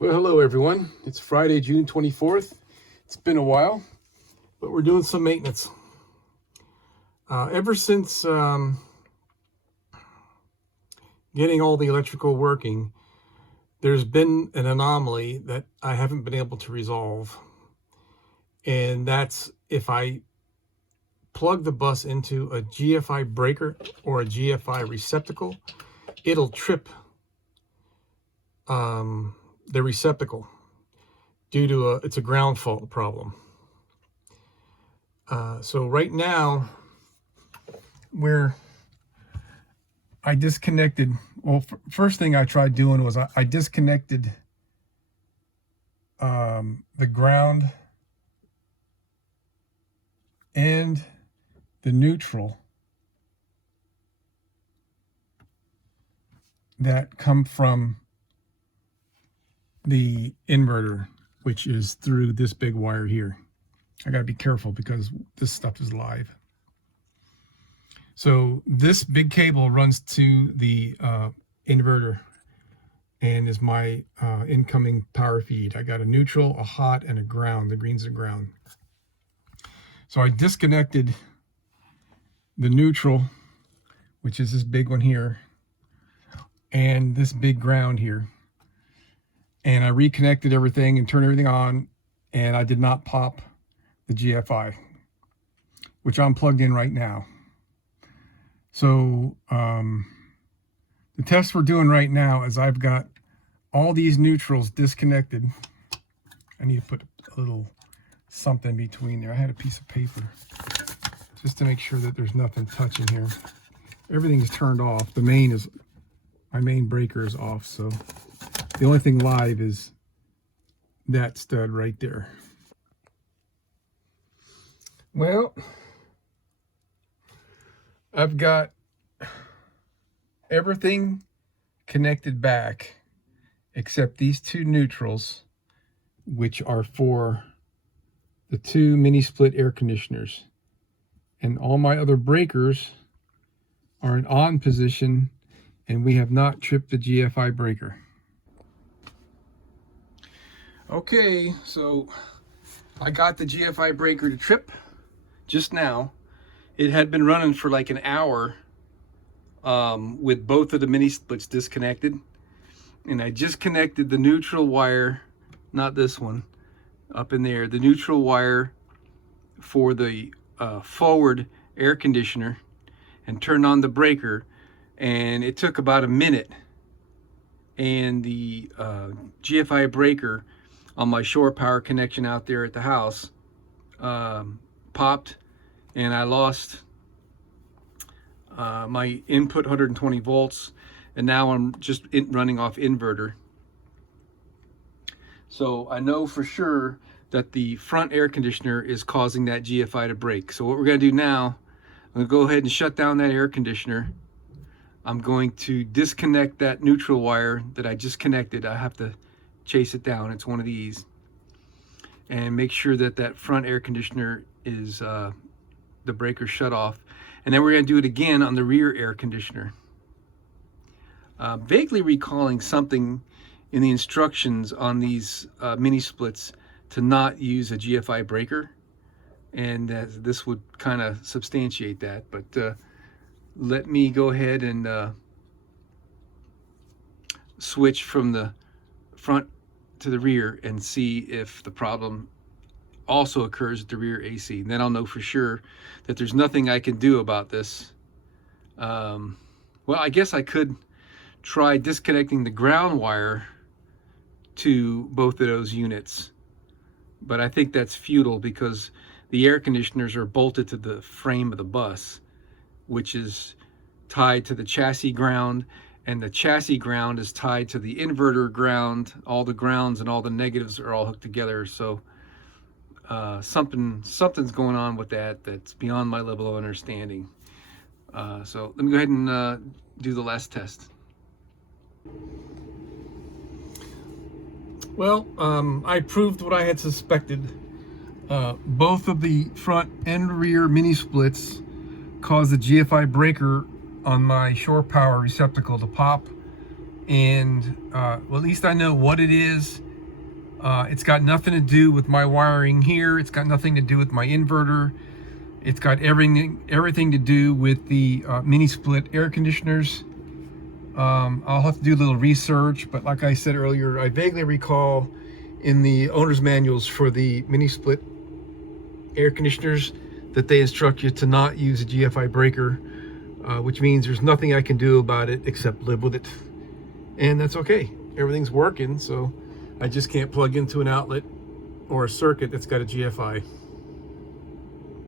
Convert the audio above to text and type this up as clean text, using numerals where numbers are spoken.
Well, hello everyone. It's Friday, June 24th. It's been a while, but we're doing some maintenance. Ever since getting all the electrical working, there's been an anomaly that I haven't been able to resolve. And that's if I plug the bus into a GFI breaker or a GFI receptacle, it'll trip the receptacle due to it's a ground fault problem. So right now, where I disconnected, well, first thing I tried doing was I disconnected the ground and the neutral that come from the inverter, which is through this big wire here. I gotta be careful because this stuff is live. So this big cable runs to the inverter and is my incoming power feed. I got a neutral, a hot, and a ground. The green's a ground. So I disconnected the neutral, which is this big one here, and this big ground here. And I reconnected everything and turned everything on, and I did not pop the GFI, which I'm plugged in right now. So the test we're doing right now is I've got all these neutrals disconnected. I need to put a little something between there. I had a piece of paper just to make sure that there's nothing touching here. Everything's turned off. My main breaker is off, so the only thing live is that stud right there. Well, I've got everything connected back except these two neutrals, which are for the two mini split air conditioners. And all my other breakers are in on position, and we have not tripped the GFI breaker. Okay, so I got the GFI breaker to trip just now. It had been running for like an hour with both of the mini splits disconnected. And I just connected the neutral wire, not this one, up in there, the neutral wire for the forward air conditioner, and turned on the breaker. And it took about a minute. And the GFI breaker on my shore power connection out there at the house popped, and I lost my input 120 volts, and now I'm just running off inverter. So I know for sure that the front air conditioner is causing that GFI to break. So what we're going to do now, I'm going to go ahead and shut down that air conditioner. I'm going to disconnect that neutral wire that I just connected. I have to chase it down. It's one of these. And make sure that that front air conditioner is the breaker shut off. And then we're going to do it again on the rear air conditioner. Vaguely recalling something in the instructions on these mini splits to not use a GFI breaker, and this would kind of substantiate that. But let me go ahead and switch from the front to the rear and see if the problem also occurs at the rear AC. And then I'll know for sure that there's nothing I can do about this. Well, I guess I could try disconnecting the ground wire to both of those units, but I think that's futile because the air conditioners are bolted to the frame of the bus, which is tied to the chassis ground, and the chassis ground is tied to the inverter ground. All the grounds and all the negatives are all hooked together. So something's going on with that's beyond my level of understanding. So let me go ahead and do the last test. Well, I proved what I had suspected. Both of the front and rear mini splits caused the GFI breaker on my shore power receptacle to pop, and well, at least I know what it is It's got nothing to do with my wiring here. It's got nothing to do with my inverter. It's got everything to do with the mini split air conditioners. I'll have to do a little research, but like I said earlier, I vaguely recall in the owner's manuals for the mini split air conditioners that they instruct you to not use a GFI breaker, which means there's nothing I can do about it except live with it. And that's okay. Everything's working, so I just can't plug into an outlet or a circuit that's got a GFI.